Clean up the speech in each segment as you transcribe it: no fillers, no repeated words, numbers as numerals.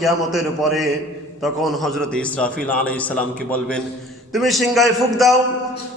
কিয়ামতের পরে তখন হযরত ইসরাফিল আলাইহিস সালামকে বলবেন, তুমি সিংহায় ফুঁক দাও।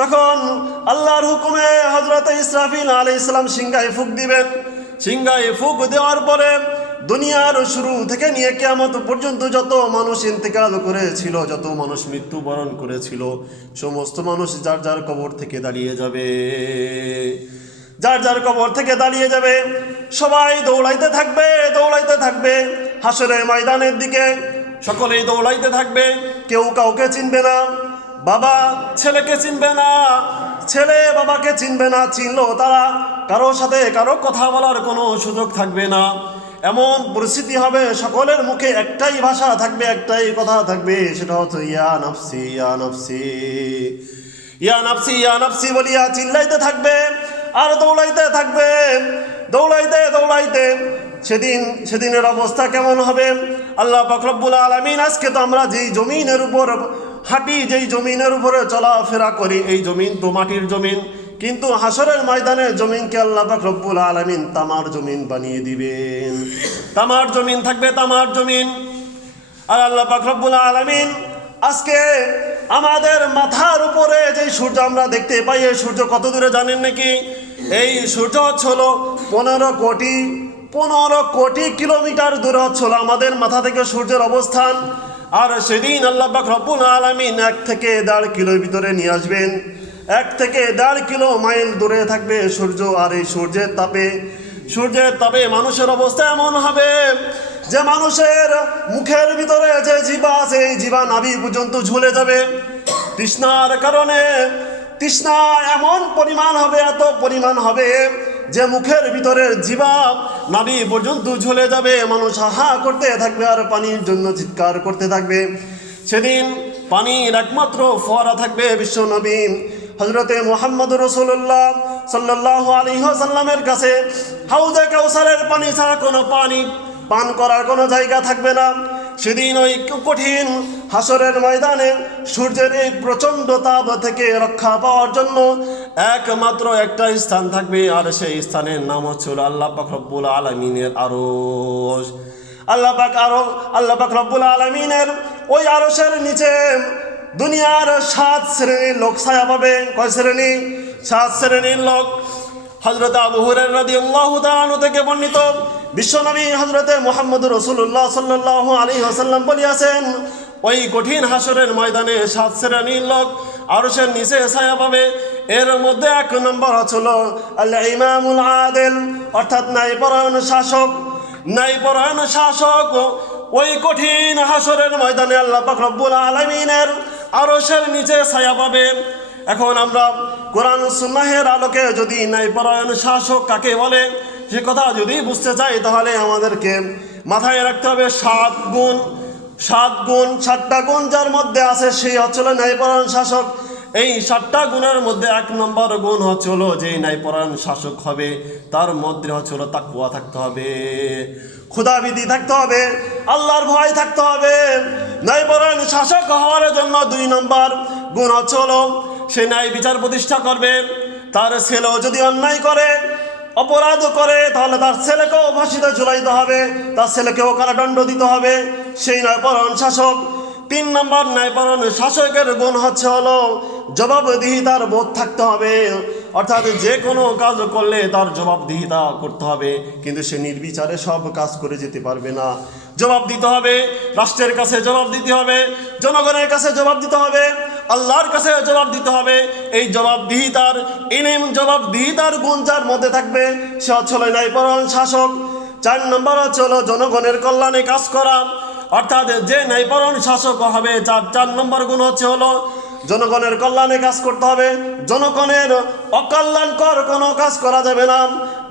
তখন আল্লাহর হুকুমে হযরত ইসরাফিল আলাইহিস সালাম সিংহায় ফুঁক দিবেন। সিংহায় ফুঁক দেওয়ার পরে দুনিয়ার শুরু থেকে নিয়ে কিয়ামত পর্যন্ত যত মানুষ ইন্তেকাল করেছিল, যত মানুষ মৃত্যুবরণ করেছিল, সমস্ত মানুষ যার যার কবর থেকে দাঁড়িয়ে যাবে। যার যার কবর থেকে দাঁড়িয়ে যাবে। সবাই দৌড়াইতে থাকবে, দৌড়াইতে থাকবে হাসরের ময়দানের দিকে। সকলেই দৌড়াইতে থাকবে, কেউ কাউকে চিনবে না। বাবা ছেলেকে চিনবে না, ছেলে বাবাকে চিনবে না। চিনলো তারা কারোর সাথে কারো কথা বলার কোনো সুযোগ থাকবে না। এমন পরিস্থিতি হবে, সকলের মুখে একটাই ভাষা থাকবে, একটাই কথা থাকবে, সেটা হচ্ছে ইয়া নাফসি ইয়া নাফসি, ইয়া নাফসি ইয়া নাফসি বলিয়া চিল্লাইতে থাকবে আর দৌড়াইতে থাকবে। দৌড়াইতে দৌড়াইতে সেদিনের অবস্থা কেমন হবে? আল্লাহ পাক রব্বুল আলামিন, আজকে তো আমরা যেই জমিনের উপর হাঁটি, যেই জমিনের উপরে চলাফেরা করি, এই জমিন তো মাটির জমিন, কিন্তু হাসরের ময়দানে জমিনকে আল্লাহ পাক রব্বুল আলামিন তামার জমিন বানিয়ে দিবেন। তামার জমিন থাকবে, তামার জমিন। আর আল্লাহ পাক রব্বুল আলামিন আজকে আমাদের মাথার উপরে যে সূর্য আমরা দেখতে পাই, এই সূর্য কত দূরে জানেন নাকি? এই সূর্য হচ্ছিল 15 কোটি কিলোমিটার দূরে হচ্ছিল আমাদের মাথা থেকে সূর্যের অবস্থান। আর সেদিন আল্লাহ পাক রব্বুল আলামিন 1 থেকে 1.5 কিলোর ভিতরে নিয়ে আসবেন। 1 থেকে 1.5 কিলো মাইল দূরে থাকবে সূর্য। আর এই সূর্যের তাপে মানুষের অবস্থা এমন হবে যে মানুষের মুখের ভিতরে যে জিহ্বা আছে, এই জিহ্বা নাভি পর্যন্ত ঝুলে যাবে। তৃষ্ণার কারণে তৃষ্ণা এমন পরিমাণ হবে, এত পরিমাণ হবে যে মুখের ভিতরের জিহ্বা নাভি পর্যন্ত ঝুলে যাবে। মানুষ হাহা করতে থাকবে আর পানির জন্য চিৎকার করতে থাকবে। সেদিন পানির একমাত্র ফোয়ারা থাকবে বিশ্ব নবী হযরতে মুহাম্মদ রাসূলুল্লাহ সাল্লাল্লাহু আলাইহি ওয়াসাল্লামের কাছে। হাউজে কাউসারের পানি ছাড়া কোনো পানি পান করার কোনো জায়গা থাকবে না। সেদিন ওই কঠিন হাসরের ময়দানে সূর্যের এই প্রচণ্ড তাপ থেকে রক্ষা পাওয়ার জন্য একমাত্র একটা স্থান থাকবে, আর সেই স্থানের নাম হচ্ছিল আল্লাহ পাক রব্বুল আলামিনের আরশ। আল্লাহ পাক রব্বুল আলামিনের ওই আরশের নিচে দুনিয়ার 7 শ্রেণীর লোক ছায়া পাবে। কয় শ্রেণী? 7 শ্রেণীর লোক। হযরত আবু হুরায়রা রাদিয়াল্লাহু তাআলা আনহু থেকে বর্ণিত, বিশ্বনবী হযরতে মুহাম্মদ রাসূলুল্লাহ সাল্লাল্লাহু আলাইহি ওয়াসাল্লাম বলিয়াছেন, ওই কঠিন হাসরের ময়দানে 7 শ্রেণীর লোক আরশের নিচে ছায়া পাবে। এর মধ্যে 1 নম্বর হচ্ছিল আল ইমামুল আদিল, অর্থাৎ ন্যায়পরায়ণ শাসক। ন্যায়পরায়ণ শাসক ওই কঠিন হাসরের ময়দানে আল্লাহ পাক রব্বুল আলামিনের আরশের নিচে ছায়া পাবে। এখন আমরা কোরআন সুন্নাহের আলোকে যদি ন্যায়পরায়ণ শাসক কাকে বলে সে কথা যদি বুঝতে চাই, তাহলে আমাদেরকে মাথায় রাখতে হবে 7টা গুণ যার মধ্যে আছে সেই হচ্ছিল ন্যায়পরায়ণ শাসক। এই 7টা গুণের মধ্যে 1 নম্বর গুণ হচ্ছিল যে ন্যায়পরায়ণ শাসক হবে তার মধ্যে হচ্ছিল তাকওয়া থাকতে হবে, ক্ষুধাবিধি থাকতে হবে, আল্লাহর ভয় থাকতে হবে। ন্যায়পরায়ণ শাসক হওয়ার জন্য 2 নম্বর গুণ হচ্ছিল সে ন্যায় বিচার প্রতিষ্ঠা করবে। তার ছেলেও যদি অন্যায় করে, অপরাধ করে, তাহলে তার ছেলেকেও ফাঁসিতে ঝুলাইতে হবে, তার ছেলেকেও কারাদণ্ড দিতে হবে, সেই ন্যায়পরায়ণ শাসক। 3 নম্বর ন্যায়পরায়ণ শাসকের গুণ হলো জবাবদিহিতার বোধ থাকতে হবে। অর্থাৎ যে কোনো কাজ করলে তার জবাবদিহিতা করতে হবে, কিন্তু সে নির্বিচারে সব কাজ করে যেতে পারবে না। জবাব দিতে হবে, রাষ্ট্রের কাছে জবাব দিতে হবে, জনগণের কাছে জবাব দিতে হবে, আল্লাহর কাছে জবাব দিতে হবে। এই জবাবদিহিতার গুণ যার মধ্যে থাকবে সে হচ্ছিল ন্যায়পরায়ণ শাসক। 4 নম্বর হচ্ছিল জনগণের কল্যাণে কাজ করা। অর্থাৎ যে ন্যায়পরায়ণ শাসক হবে 4 নম্বর গুণ হলো জনগণের কল্যাণে কাজ করতে হবে, জনগণের অকল্যাণকর কোনো কাজ করা যাবে না।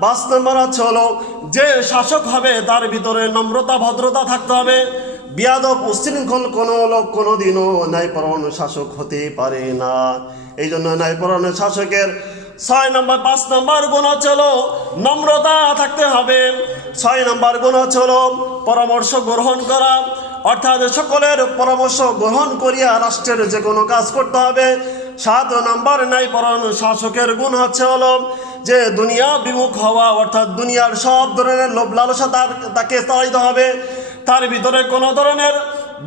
5 নম্বর হলো যে শাসক হবে তার ভিতরে নম্রতা ভদ্রতা থাকতে হবে। বিয়াদব উশৃঙ্খল কোনো লোক কোনোদিনও ন্যায়পরায়ণ শাসক হতে পারে না। এই জন্য ন্যায়পরায়ণ শাসকের 5 নম্বর গুণ হচ্ছিল নম্রতা থাকতে হবে। 6 নম্বর গুণ হচ্ছিল পরামর্শ গ্রহণ করা। অর্থাৎ সকলের পরামর্শ গ্রহণ করিয়া রাষ্ট্রের যে কোনো কাজ করতে হবে। 7 নম্বর ন্যায়পরায়ণ শাসকের গুণ হলো যে দুনিয়া বিমুখ হওয়া, অর্থাৎ দুনিয়ার সব ধরনের লোভ লালসা তাকে তাড়াইতে হবে। তার ভিতরে কোনো ধরনের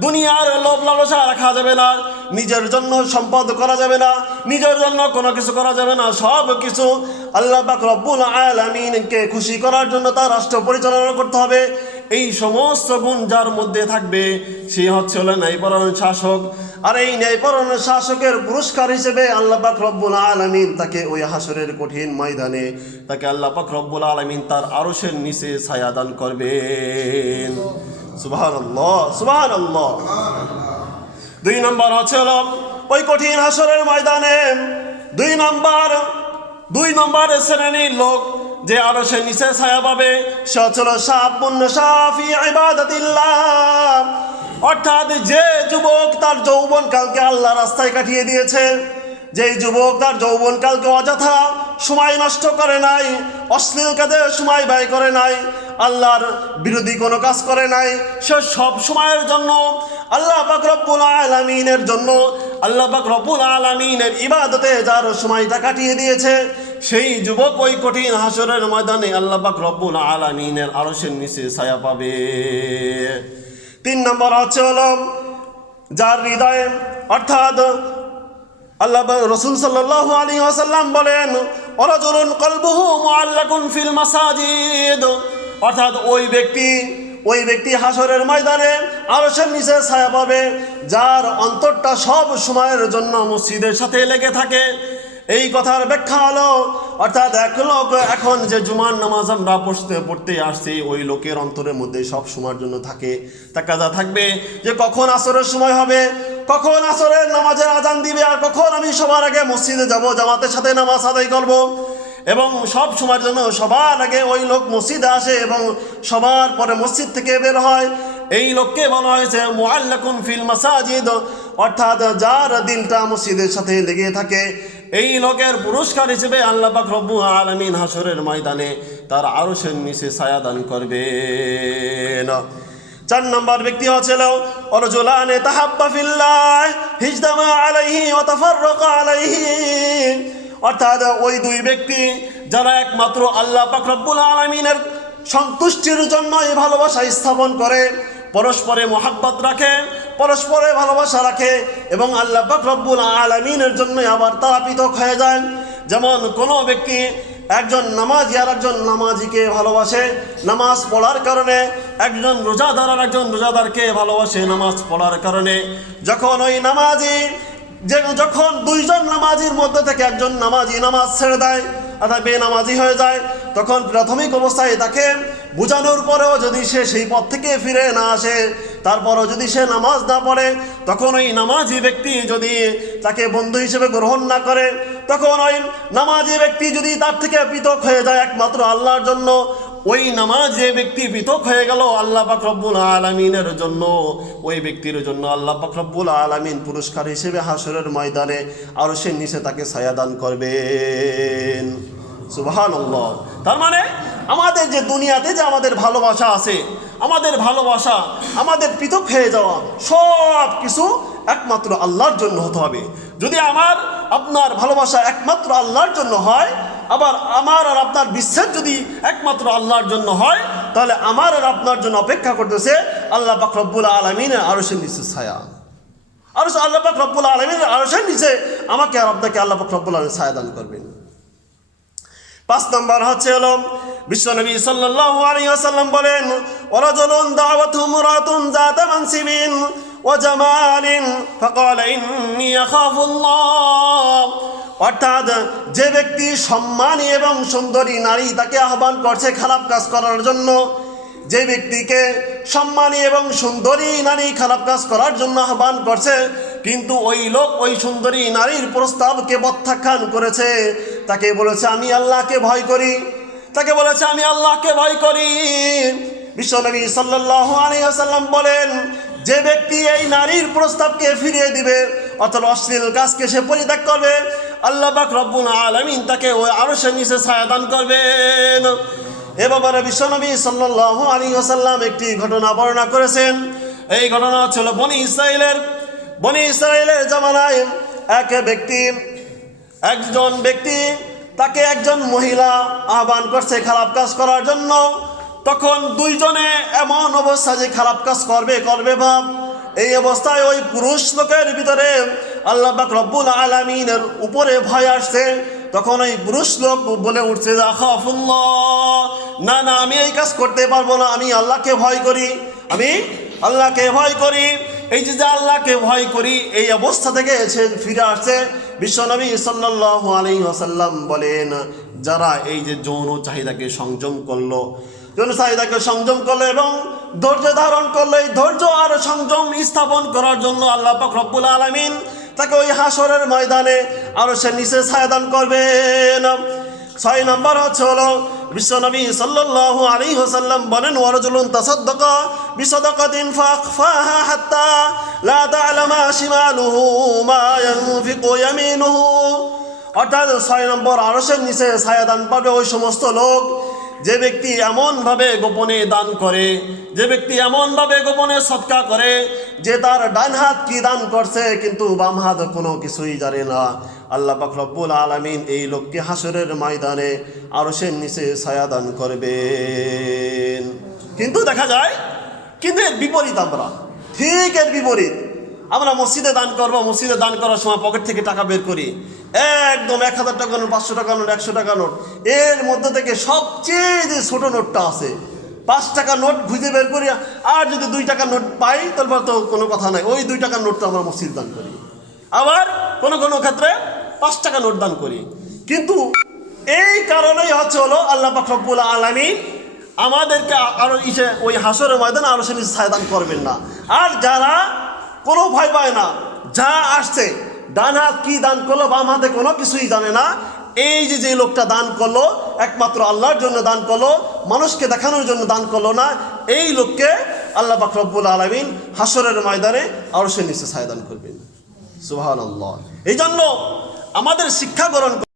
দুনিয়ার লোভ লালসা রাখা যাবে না, নিজের জন্য সম্পদ করা যাবে না, নিজের জন্য কোনো কিছু করা যাবে না। সব কিছু আল্লাহ পাক রব্বুল আলামিনকে খুশি করার জন্য তার রাষ্ট্র পরিচালনা করতে হবে। এই সমস্ত গুণ যার মধ্যে থাকবে সে হচ্ছে হলো ন্যায়পরায়ণ শাসক। আর এই ন্যায়পরায়ণ শাসকের পুরস্কার হিসেবে আল্লাহ পাক রব্বুল আলামিন তাকে ওই হাসরের কঠিন ময়দানে তাকে আল্লাহ পাক রব্বুল আলামিন তার আরশের নিচে ছায়া দান করবেন। সুবহানাল্লাহ, সুবহানাল্লাহ। 2 নম্বর হচ্ছে হলো ওই কঠিন হাসরের ময়দানে 2 নম্বর শ্রেণীর লোক যে আরশের নিচে ছায়া পাবে সে হচ্ছে শাবুন শাফি ইবাদাতিল্লাহ, অর্থাৎ যে যুবক তার যৌবনকালকে আল্লাহ রাস্তায় কাটিয়ে দিয়েছে, যেই যুবক তার যৌবনকালকে অযথা সময় নষ্ট করে নাই, অশ্লীল কাজে সময় ব্যয় করে নাই, আল্লাহর বিরোধী কোনো কাজ করে নাই, সে সব সময়ের জন্য আল্লাহ পাক রব্বুল আলামিনের জন্য আল্লাহ পাক রব্বুল আলামিনের ইবাদতে যার সময়টা কাটিয়ে দিয়েছে, সেই যুবক ওই কঠিন হাসরের ময়দানে আল্লাহ পাক রব্বুল আলামিনের আরশের নিচে ছায়া পাবে। 3 নম্বর হচ্ছে হলো যার হৃদয়ে, অর্থাৎ আল্লাহ রাসূল সাল্লাল্লাহু আলাইহি ওয়াসাল্লাম বলেন ওয়ারাজুলুন কলবুহু মুআল্লাকুন ফিল মাসাজিদ, অর্থাৎ ওই ব্যক্তি হাসরের ময়দানে আরশের নিচে ছায়া পাবে যার অন্তরটা সব সময়ের জন্য মসজিদের সাথে লেগে থাকে। এই কথার ব্যাখ্যা হলো, অর্থাৎ এক লোক এখন যে জুমার নামাজ আমরা পড়তে আসছি ওই লোকের অন্তরের মধ্যে সব সময়ের জন্য তাকাদা থাকবে যে কখন আসরের সময় হবে, কখন আসরের নামাজের আজান দিবে, আর কখন আমি সবার আগে মসজিদে যাব, জামাতের সাথে নামাজ আদায় করব। এবং সব সময়ের জন্য সবার আগে ওই লোক মসজিদে আসে এবং সবার পরে মসজিদ থেকে বের হয়। এই লোককে বলা হয়েছে মুআল্লাকুন ফিল মাসাজিদ, অর্থাৎ যার দিলটা মসজিদের সাথে লেগে থাকে। এই লোকের পুরস্কার হিসেবে আল্লাহ পাক রব্বুল আলামিন হাসরের ময়দানে তার আরশের নিচে ছায়া দান করবেন। 4 নম্বর ব্যক্তি হচ্ছে রাজুলানে তাহাব্বা ফিল্লাহ হিজদামা আলাইহি ওয়া তাফাররাকা আলাইহি, অর্থাৎ ওই 2 ব্যক্তি যারা একমাত্র আল্লাহ পাক রব্বুল আলামিনের সন্তুষ্টির জন্য এই ভালোবাসা স্থাপন করে, পরস্পরে মহাব্বত রাখে, পরস্পরে ভালোবাসা রাখে এবং আল্লাহ পাক রব্বুল আলামিনের জন্য আবার তারা পৃথক হয়ে যায়। যেমন কোনো ব্যক্তি একজন নামাজি আর একজন নামাজিকে ভালোবাসে নামাজ পড়ার কারণে, একজন রোজাদার আর একজন রোজাদারকে ভালোবাসে নামাজ পড়ার কারণে। যখন ওই নামাজি যখন 2 জন নামাজির মধ্যে থেকে একজন নামাজি নামাজ ছেড়ে দেয় অর্থাৎ বেনামাজি হয়ে যায়, তখন প্রাথমিক অবস্থায় তাকে বোঝানোর পরেও যদি সে সেই পথ থেকে ফিরে না আসে, তারপরও যদি সে নামাজ না পড়ে, তখন ওই নামাজি ব্যক্তি যদি তাকে বন্ধু হিসেবে গ্রহণ না করে, তখন ওই নামাজি ব্যক্তি যদি তার থেকে পৃথক হয়ে যায় একমাত্র আল্লাহর জন্য, ওই নামাজি ব্যক্তি পৃথক হয়ে গেল আল্লাহ পাক রব্বুল আলামিনের জন্য, ওই ব্যক্তির জন্য আল্লাহ পাক রব্বুল আলামিন পুরস্কার হিসেবে হাসরের ময়দানে আরশের নিচে তাকে ছায়া দান করবেন। সুবহানাল্লাহ। তার মানে আমাদের যে দুনিয়াতে যে আমাদের ভালোবাসা আছে, আমাদের ভালোবাসা, আমাদের পৃথক হয়ে যাওয়া সব কিছু একমাত্র আল্লাহর জন্য হতে হবে। যদি আমার আপনার ভালোবাসা একমাত্র আল্লাহর জন্য হয়, আবার আমার আর আপনার বিচ্ছেদ যদি একমাত্র আল্লাহর জন্য হয়, তাহলে আমার আর আপনার জন্য অপেক্ষা করতেছে আল্লাহ পাক রব্বুল আলামিনের আরশের নিচে ছায়া। আর আল্লাহ পাক রব্বুল আলামিনের আরশের নিচে আমাকে আর আপনাকে আল্লাহ পাক রব্বুল আলামিন ছায়া দান করবেন। 5 নম্বর হচ্ছে বিশ্বনবী সাল্লাল্লাহু আলাইহি ওয়াসাল্লাম বলেন ওয়ারাজুলুন দাওয়াতুহু মুরাতুন যাতা মানসিবিন ওয়া জামালিন ফাকালা ইন্নী আখাফুল্লাহ, অর্থাৎ যে ব্যক্তি সম্মানী এবং সুন্দরী নারী তাকে আহ্বান করছে খারাপ কাজ করার জন্য, যে ব্যক্তিকে সম্মানী এবং সুন্দরী নারী খারাপ কাজ করার জন্য আহ্বান করছে, কিন্তু ওই লোক ওই সুন্দরী নারীর প্রস্তাবকে প্রত্যাখ্যান করেছে, তাকে বলেছে আমি আল্লাহকে ভয় করি, তাকে বলেছে আমি আল্লাহকে ভয় করি। বিশ্বনবী সাল্লাল্লাহু আলাইহি ওয়াসাল্লাম বলেন যে ব্যক্তি এই নারীর প্রস্তাবকে ফিরিয়ে দিবে অথবা অশ্লীল কাজকে সে পরিত্যাগ করবে, আল্লাহ পাক রব্বুল আলামিন তাকে ওই আরশের নিচে ছায়া দান করবেন। এ ব্যাপারে বিশ্বনবী সাল্লাল্লাহু আলাইহি ওয়াসাল্লাম একটি ঘটনা বর্ণনা করেছেন। এই ঘটনা ছিল বনি ইসরাইলের জামানায় একজন ব্যক্তি তাকে একজন মহিলা আহ্বান করছে খারাপ কাজ করার জন্য। তখন দুইজনে এমন অবস্থা যে খারাপ কাজ করবে ভাব। এই অবস্থায় ওই পুরুষ লোকের ভিতরে আল্লাহ পাক রব্বুল আলামিনের উপরে ভয় আসছে। তখন ওই পুরুষ লোক বলে উঠছে যে আখাফুল্লাহ, না না, আমি এই কাজ করতে পারবো না, আমি আল্লাহকে ভয় করি, আমি আল্লাহকে ভয় করি। এই যে আল্লাহকে ভয় করি, এই অবস্থা থেকে সে ফিরে আসছে। বিশ্বনবী সাল্লাল্লাহু আলাইহি ওয়াসাল্লাম বলেন, যারা এই যে যৌন চাহিদাকে সংযম করলো, যৌন চাহিদাকে সংযম করলো এবং ধৈর্য ধারণ করলো, এই ধৈর্য আর সংযম স্থাপন করার জন্য আল্লাহ পাক রব্বুল আলামিন তাকে ওই হাসরের ময়দানে আরো সে নিচে ছায়াদান করবেন। 6 নম্বর হলো বিশ্বনবী সাল্লাল্লাহু আলাইহি ওয়াসাল্লাম বলেন, ওয়ারাজুলুন তাসাদ্দাকা বিসাদাকাতিন ফাখফাহা হাত্তা লা তা'লামা শিমালুহু মা ইয়ানফিকু ইয়ামিনুহু। অর্থাৎ 6 নম্বর আরশের নিচে ছায়াদান পাবে ওই সমস্ত লোক, যে ব্যক্তি এমনভাবে গোপনে দান করে, যে ব্যক্তি এমনভাবে গোপনে সদকা করে যে তার ডান হাত কি দান করছে কিন্তু বাম হাত কোনো কিছুই জানে না। আল্লাহ পাক রব্বুল আলামিন এই লোককে হাসরের ময়দানে আরশের নিচে ছায়া দান করবেন। কিন্তু দেখা যায়, কিন্তু এর বিপরীত, আমরা ঠিক এর বিপরীত, আমরা মসজিদে দান করবো, মসজিদে দান করার সময় পকেট থেকে টাকা বের করি, একদম 1000 টাকা নোট, 500 টাকা নোট, 100 টাকা নোট, এর মধ্যে থেকে সবচেয়ে যে ছোট নোটটা আছে 5 টাকা নোট খুঁজে বের করি, আর যদি 2 টাকা নোট পাই তারপর তো কোনো কথা নাই, ওই 2 টাকার নোটটা আমরা মসজিদ দান করি। আবার কোনো কোনো ক্ষেত্রে 5 টাকা নোট দান করি। কিন্তু এই কারণেই হলো আল্লাহ পাক রব্বুল আলামিন আমাদেরকে আরো ওই হাসরের ময়দানে আরো সে নিচে ছায়া দান করবেন না। আর যারা কোনো ভয় পায় না, যা আসছে, ডান হাত কি দান করলো, বাম হাতে কোনো কিছুই জানে না, এই যে লোকটা দান করলো একমাত্র আল্লাহর জন্য দান করলো, মানুষকে দেখানোর জন্য দান করলো না, এই লোককে আল্লাহ পাক রব্বুল আলামিন হাসরের ময়দানে আরশের নিচে ছায়া দান করবেন। সুবহানাল্লাহ। এই জন্য আমাদের শিক্ষা গ্রহণ